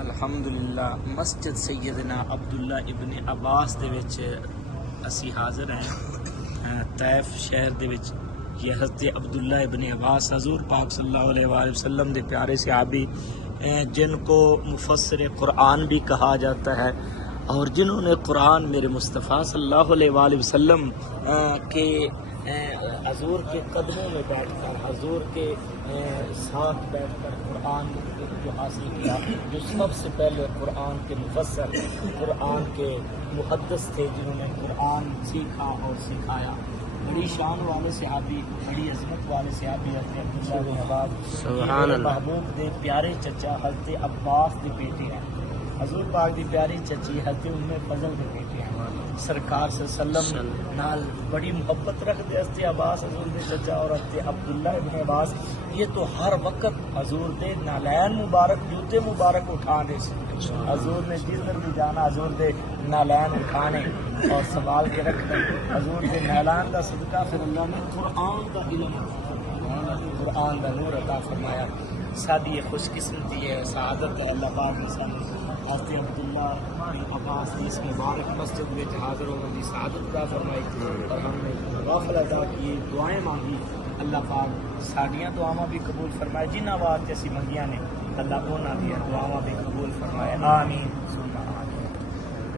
الحمدللہ مسجد سیدنا عبداللہ ابن عباس دے وچ اسی حاضر ہیں طیف شہر دے وچ۔ یہ حضرت عبداللہ ابن عباس حضور پاک صلی اللہ علیہ وآلہ وسلم دے پیارے صحابی جن کو مفسر قرآن بھی کہا جاتا ہے، اور جنہوں نے قرآن میرے مصطفیٰ صلی اللہ علیہ وآلہ وسلم کے حضور کے قدموں میں بیٹھ کر، حضور کے ساتھ بیٹھ کر قرآن جو حاصل کیا، جو سب سے پہلے قرآن کے مفسر، قرآن کے محدث تھے، جنہوں نے قرآن سیکھا اور سکھایا۔ بڑی شان والے صحابی، بڑی عظمت والے صحابی حضرت عبداللہ بن عباس، سبحان اللہ، محبوب دے پیارے چچا حضرت عباس دے بیٹے ہیں، حضور پاک دی پیاری چچی حضرت ام فضل دے بیٹے ہیں۔ سرکار صلی اللہ علیہ وسلم نال بڑی محبت رکھتے حضرت عباس حضور دے چچا اور حضرت عبداللہ ابن عباس۔ یہ تو ہر وقت حضور دے نالین مبارک، جوتے مبارک اٹھانے سے، حضور نے جدھر بھی جانا حضور دے نالین اٹھانے اور سنبھال کے رکھنے۔ حضور دے نالین دا صدقہ پھر اللہ نے قرآن دا علم، قرآن دا نور عطا فرمایا۔ ساری یہ خوش قسمتی ہے، سعادت ہے، اللہ پاک نے سانو حضرت عبداللہ بن عباس کی اس مبارک مسجد میں حاضر ہونے کی سعادت عطا فرمائی، اور ہم نے غافل ادا کیے، دعائیں مانگی۔ اللہ پاک ساڈیاں دعاواں بھی قبول فرمائے، جنہاں واسطے اسی منگیاں نے اللہ انہاں دی دعاواں بھی قبول فرمائے، آمین ثم آمین۔